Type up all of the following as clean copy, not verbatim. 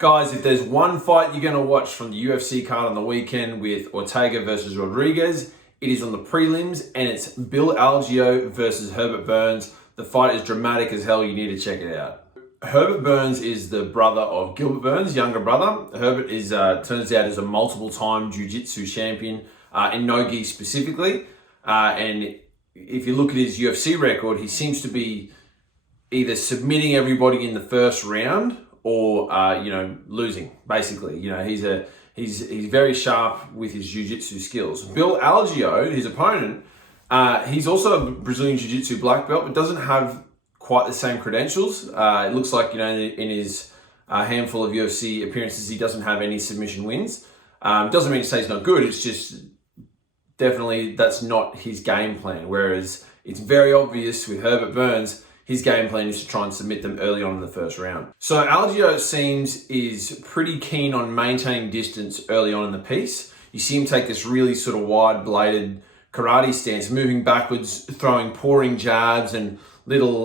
Guys, if there's one fight you're going to watch from the UFC card on the weekend with Ortega versus Rodriguez, it is on the prelims, and it's Bill Algeo versus Herbert Burns. The fight is dramatic as hell. You need to check it out. Herbert Burns is the brother of Gilbert Burns, younger brother. Herbert is turns out is a multiple-time jiu-jitsu champion in no-gi specifically. And if you look at his UFC record, he seems to be either submitting everybody in the first round or losing. Basically, he's very sharp with his jiu-jitsu skills. Bill Algeo, his opponent, he's also a Brazilian jiu-jitsu black belt, but doesn't have quite the same credentials. It looks like in his handful of UFC appearances, he doesn't have any submission wins. Doesn't mean to say he's not good. It's just definitely that's not his game plan. Whereas it's very obvious with Herbert Burns, his game plan is to try and submit them early on in the first round. So Algeo, it seems, is pretty keen on maintaining distance early on in the piece. You see him take this really sort of wide-bladed karate stance, moving backwards, throwing pouring jabs and little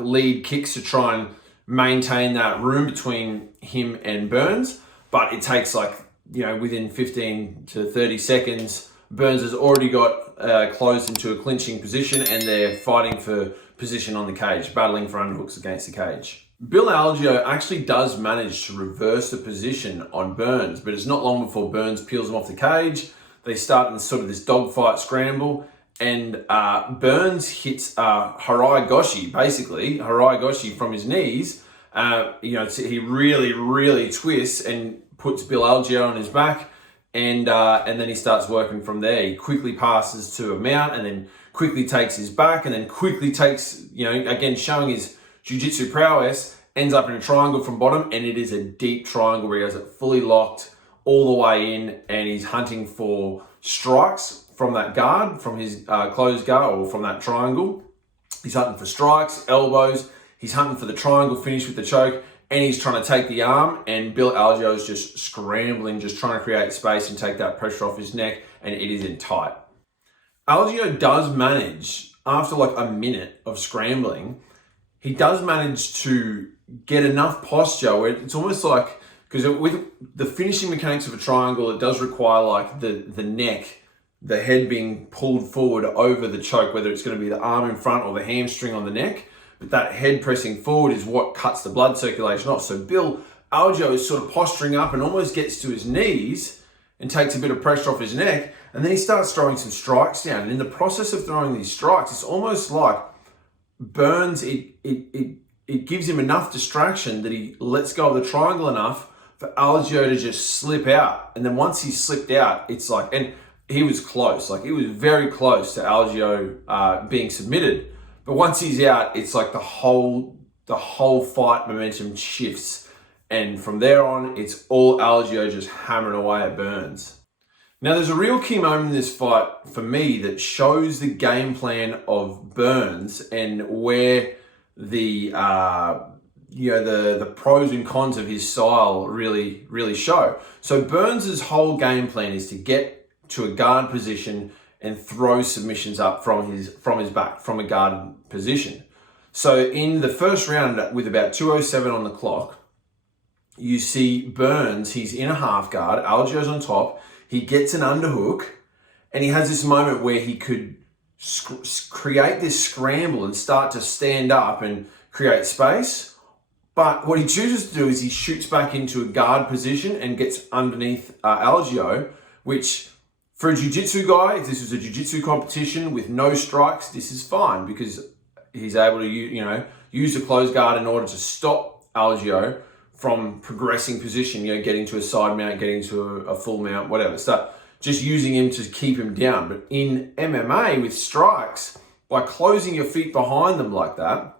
lead kicks to try and maintain that room between him and Burns. But it takes within 15 to 30 seconds, Burns has already got closed into a clinching position, and they're fighting for position on the cage, battling for underhooks against the cage. Bill Algeo actually does manage to reverse the position on Burns, but it's not long before Burns peels him off the cage. They start in sort of this dogfight scramble, and Burns hits Harai Goshi from his knees. He really twists and puts Bill Algeo on his back, and then he starts working from there. He quickly passes to a mount, and then quickly takes his back, and then quickly takes, again, showing his jiu-jitsu prowess, ends up in a triangle from bottom, and it is a deep triangle where he has it fully locked all the way in, and he's hunting for strikes from that guard, from his closed guard, or from that triangle. He's hunting for strikes, elbows, he's hunting for the triangle finish with the choke, and he's trying to take the arm, and Bill Algeo is just scrambling, just trying to create space and take that pressure off his neck, and it is in tight. Algeo does manage, after a minute of scrambling, he does manage to get enough posture where it's almost like, because with the finishing mechanics of a triangle, it does require the neck, the head being pulled forward over the choke, whether it's going to be the arm in front or the hamstring on the neck. But that head pressing forward is what cuts the blood circulation off. So Bill Algeo is sort of posturing up and almost gets to his knees and takes a bit of pressure off his neck. And then he starts throwing some strikes down. And in the process of throwing these strikes, it's almost like Burns, it gives him enough distraction that he lets go of the triangle enough for Algeo to just slip out. And then once he slipped out, it's and he was close. It was very close to Algeo being submitted. But once he's out, it's like the whole fight momentum shifts. And from there on, it's all Algeo just hammering away at Burns. Now, there's a real key moment in this fight for me that shows the game plan of Burns and where the pros and cons of his style really show. So Burns's whole game plan is to get to a guard position and throw submissions up from his back, from a guarded position. So in the first round, with about 2:07 on the clock, you see Burns, he's in a half guard, Algeo's on top, he gets an underhook, and he has this moment where he could create this scramble and start to stand up and create space. But what he chooses to do is he shoots back into a guard position and gets underneath Algeo, which for a jiu-jitsu guy, if this was a jiu-jitsu competition with no strikes, this is fine because he's able to use the closed guard in order to stop Algeo from progressing position, getting to a side mount, getting to a full mount, whatever. So just using him to keep him down. But in MMA with strikes, by closing your feet behind them like that,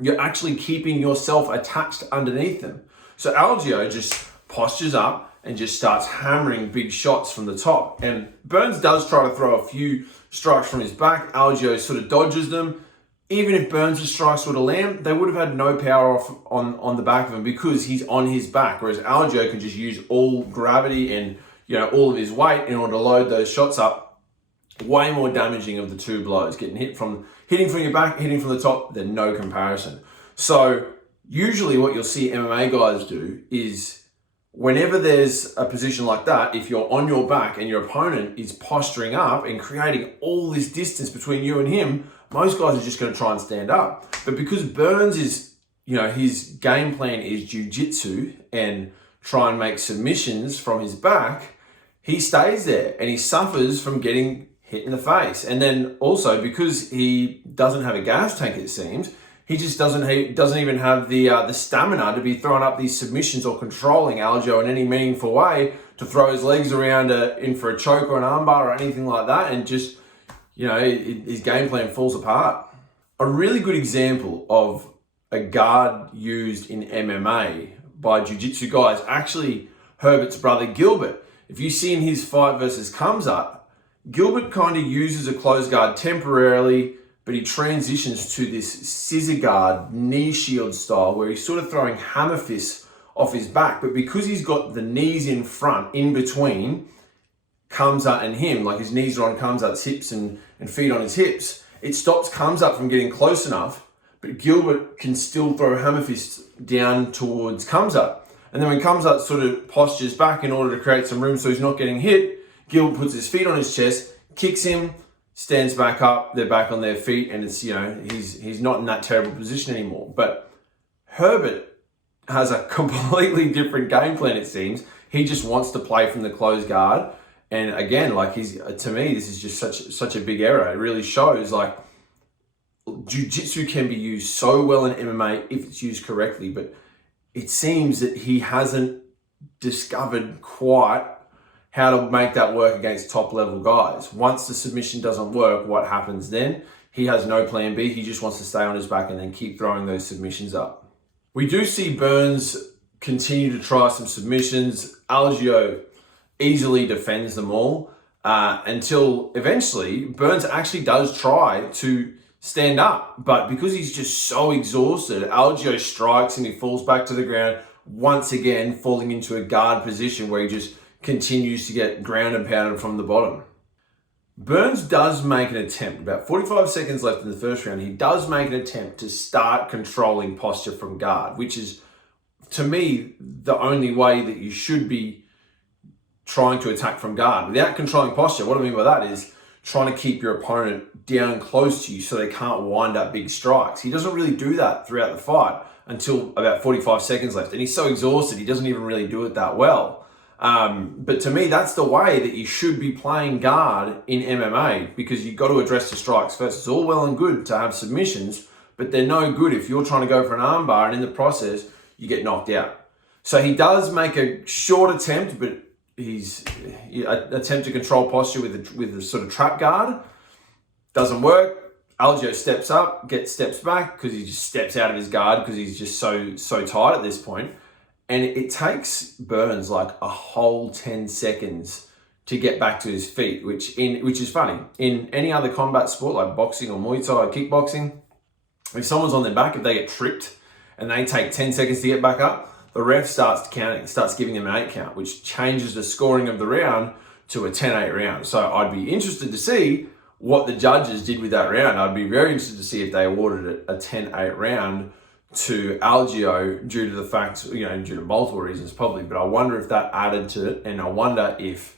you're actually keeping yourself attached underneath them. So Algeo just postures up and just starts hammering big shots from the top. And Burns does try to throw a few strikes from his back. Algeo sort of dodges them. Even if Burns' strikes were to land, they would have had no power off on the back of him because he's on his back, whereas Algeo can just use all gravity and all of his weight in order to load those shots up. Way more damaging of the two blows. Hitting from your back, hitting from the top, they're no comparison. So Usually what you'll see MMA guys do is whenever there's a position like that, if you're on your back and your opponent is posturing up and creating all this distance between you and him, most guys are just going to try and stand up. But because Burns is, his game plan is jiu-jitsu and try and make submissions from his back, he stays there and he suffers from getting hit in the face. And then also because he doesn't have a gas tank, it seems, he doesn't even have the stamina to be throwing up these submissions or controlling Aljo in any meaningful way to throw his legs around in for a choke or an armbar or anything like that, and just his game plan falls apart. A really good example of a guard used in MMA by jiu-jitsu guys, actually Herbert's brother Gilbert. If you see in his fight versus Khamzat, Gilbert kind of uses a closed guard temporarily, but he transitions to this scissor guard knee shield style where he's sort of throwing hammer fists off his back. But because he's got the knees in front, in between Khamzat and him, like his knees are on Khamzat's hips and feet on his hips, it stops Khamzat from getting close enough, but Gilbert can still throw hammer fists down towards Khamzat. And then when Khamzat sort of postures back in order to create some room so he's not getting hit, Gilbert puts his feet on his chest, kicks him, stands back up, they're back on their feet, and it's, he's not in that terrible position anymore. But Herbert has a completely different game plan, it seems. He just wants to play from the closed guard. And again, to me, this is just such a big error. It really shows jiu-jitsu can be used so well in MMA if it's used correctly, but it seems that he hasn't discovered quite how to make that work against top level guys. Once the submission doesn't work, what happens then? He has no plan B. He just wants to stay on his back and then keep throwing those submissions up. We do see Burns continue to try some submissions. Algeo easily defends them all until eventually Burns actually does try to stand up. But because he's just so exhausted, Algeo strikes and he falls back to the ground, once again falling into a guard position where he just continues to get ground and pounded from the bottom. Burns does make an attempt, about 45 seconds left in the first round, he does make an attempt to start controlling posture from guard, which is, to me, the only way that you should be trying to attack from guard. Without controlling posture, what I mean by that is trying to keep your opponent down close to you so they can't wind up big strikes. He doesn't really do that throughout the fight until about 45 seconds left, and he's so exhausted, he doesn't even really do it that well. But to me, that's the way that you should be playing guard in MMA, because you've got to address the strikes first. It's all well and good to have submissions, but they're no good if you're trying to go for an armbar and in the process, you get knocked out. So he does make a short attempt, but he's attempt to control posture with a sort of trap guard. Doesn't work. Algeo steps up, steps back because he just steps out of his guard because he's just so tight at this point. And it takes Burns like a whole 10 seconds to get back to his feet, which is funny. In any other combat sport like boxing or Muay Thai or kickboxing, if someone's on their back, if they get tripped and they take 10 seconds to get back up, the ref starts counting, starts giving them an 8 count, which changes the scoring of the round to a 10-8 round. So I'd be interested to see what the judges did with that round. I'd be very interested to see if they awarded it a 10-8 round to Algeo due to the fact, due to multiple reasons probably, but I wonder if that added to it, and I wonder if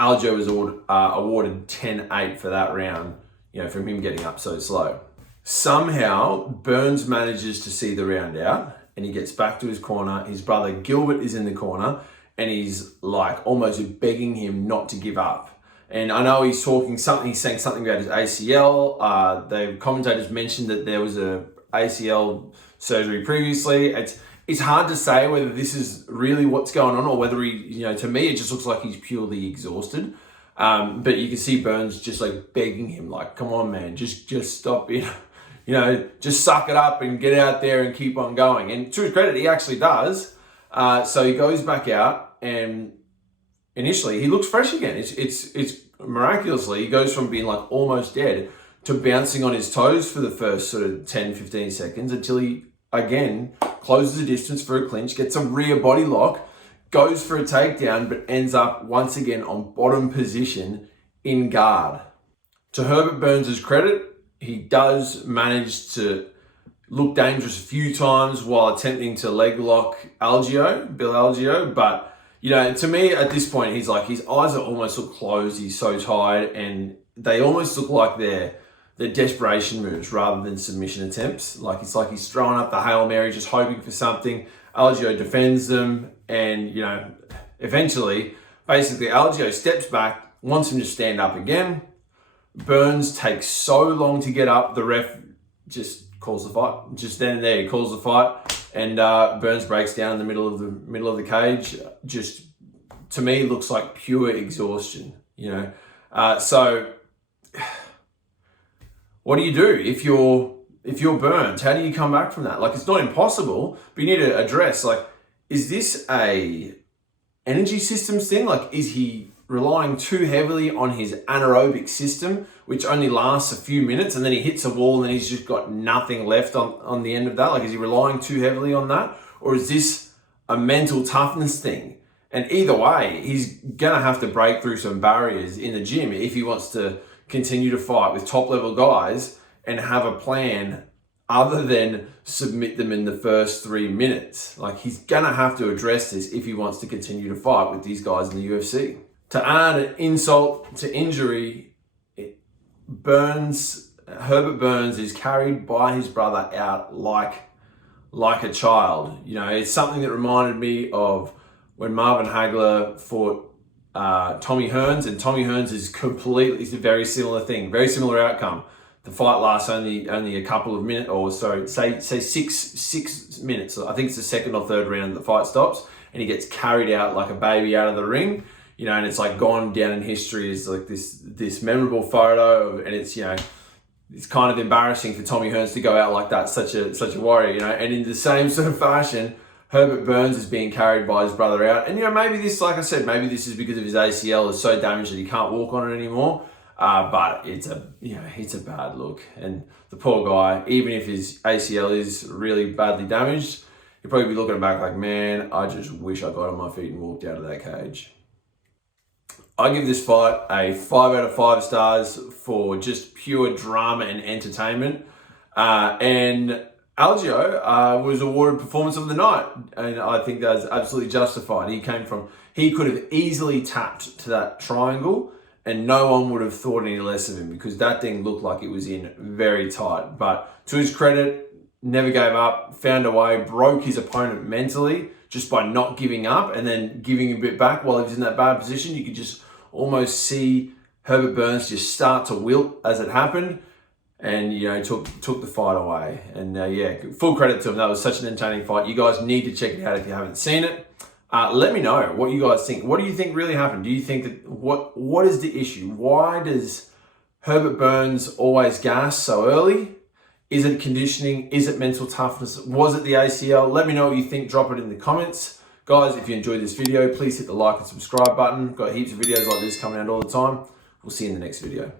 Algeo was awarded 10-8 for that round, from him getting up so slow. Somehow, Burns manages to see the round out, and he gets back to his corner. His brother Gilbert is in the corner, and he's like almost begging him not to give up. And I know he's saying something about his ACL. The commentators mentioned that there was a ACL surgery previously. It's hard to say whether this is really what's going on or whether he, to me, it just looks like he's purely exhausted. But you can see Burns just like begging him, like, come on, man, just stop, just suck it up and get out there and keep on going. And to his credit, he actually does. So he goes back out, and initially he looks fresh again. It's miraculously, he goes from being like almost dead to bouncing on his toes for the first sort of 10, 15 seconds until he, again, closes the distance for a clinch, gets a rear body lock, goes for a takedown, but ends up once again on bottom position in guard. To Herbert Burns' credit, he does manage to looked dangerous a few times while attempting to leg lock Bill Algeo. But, you know, to me at this point, he's like, his eyes are almost look closed. He's so tired, and they almost look like they're desperation moves rather than submission attempts. It's like he's throwing up the Hail Mary, just hoping for something. Algeo defends them, and, you know, eventually, basically, Algeo steps back, wants him to stand up again. Burns takes so long to get up, the ref just calls the fight. Just then and there, he calls the fight, and Burns breaks down in the middle of the cage. Just, to me, looks like pure exhaustion, you know. So what do you do if you're Burns? How do you come back from that? Like, it's not impossible, but you need to address, like, is this a energy systems thing? Like, is he relying too heavily on his anaerobic system, which only lasts a few minutes, and then he hits a wall and then he's just got nothing left on the end of that? Like, is he relying too heavily on that? Or is this a mental toughness thing? And either way, he's gonna have to break through some barriers in the gym if he wants to continue to fight with top level guys and have a plan other than submit them in the first 3 minutes. Like, he's gonna have to address this if he wants to continue to fight with these guys in the UFC. To add an insult to injury, Herbert Burns is carried by his brother out like a child. You know, it's something that reminded me of when Marvin Hagler fought Tommy Hearns, and Tommy Hearns is a very similar thing, very similar outcome. The fight lasts only a couple of minutes, or so say 6 minutes. I think it's the second or third round that the fight stops, and he gets carried out like a baby out of the ring. You know, and it's like gone down in history as like this memorable photo, and it's, you know, it's kind of embarrassing for Tommy Hearns to go out like that, such a warrior, you know. And in the same sort of fashion, Herbert Burns is being carried by his brother out, and, you know, maybe this, like I said, maybe this is because of his ACL is so damaged that he can't walk on it anymore. But it's a bad look, and the poor guy, even if his ACL is really badly damaged, he'll probably be looking back like, man, I just wish I got on my feet and walked out of that cage. I give this fight a 5 out of 5 stars for just pure drama and entertainment. And Algeo was awarded performance of the night, and I think that's absolutely justified. He could have easily tapped to that triangle, and no one would have thought any less of him, because that thing looked like it was in very tight. But to his credit, never gave up, found a way, broke his opponent mentally just by not giving up and then giving a bit back while he was in that bad position. You could just almost see Herbert Burns just start to wilt as it happened, and, you know, took the fight away. And yeah, full credit to him. That was such an entertaining fight. You guys need to check it out if you haven't seen it. Let me know what you guys think. What do you think really happened? Do you think that what is the issue? Why does Herbert Burns always gas so early? Is it conditioning? Is it mental toughness? Was it the ACL? Let me know what you think. Drop it in the comments. Guys, if you enjoyed this video, please hit the like and subscribe button. Got heaps of videos like this coming out all the time. We'll see you in the next video.